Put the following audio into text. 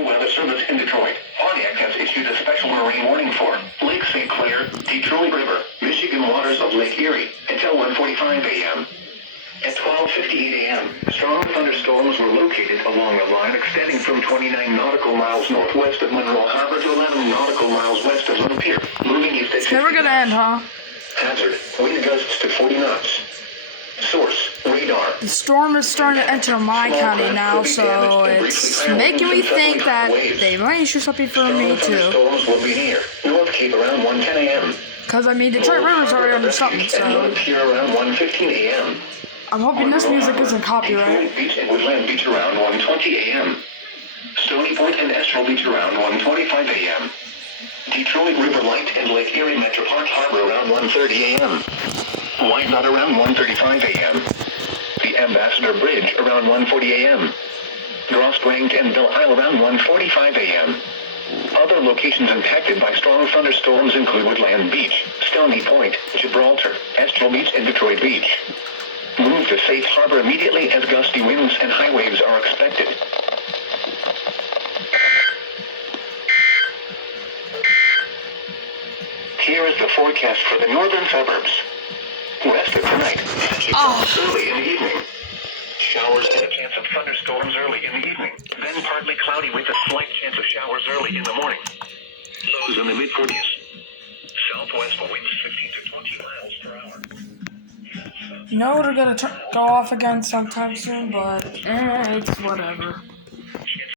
National Weather Service in Detroit. Pontiac has issued a special marine warning for Lake St. Clair, Detroit River, Michigan waters of Lake Erie until 1:45 a.m. At 12:58 a.m., strong thunderstorms were located along a line extending from 29 nautical miles northwest of Monroe Harbor to 11 nautical miles west of Lapeer, moving east at 50 Never gonna end, huh? Hazard, wind gusts to 40 knots. Source, radar. The storm is starting to enter my county now, so it's making me think that they might issue something for me too. Thunderstorms will be near North Cape around 1:10 a.m. Cause I mean, Detroit River's already under something, so Lapeer around 1:15 a.m. I'm hoping this music isn't copyright. Detroit Beach and Woodland Beach around 1:20 a.m. Stony Point and Estrel Beach around 1:25 a.m. Detroit River Light and Lake Erie Metro Park Harbor around 1:30 a.m. Wyandotte around 1:35 a.m. The Ambassador Bridge around 1:40 a.m. Gross-Rangt and Belle Isle around 1:45 a.m. Other locations impacted by strong thunderstorms include Woodland Beach, Stony Point, Gibraltar, Estrel Beach, and Detroit Beach. Move to safe harbor immediately as gusty winds and high waves are expected. Here is the forecast for the northern suburbs. West of tonight, early in the evening. Showers and a chance of thunderstorms early in the evening. Then partly cloudy with a slight chance of showers early in the morning. Lows in the mid-40s. Southwest winds 15 to 20 miles per hour. You know they're gonna go off again sometime soon, but it's whatever.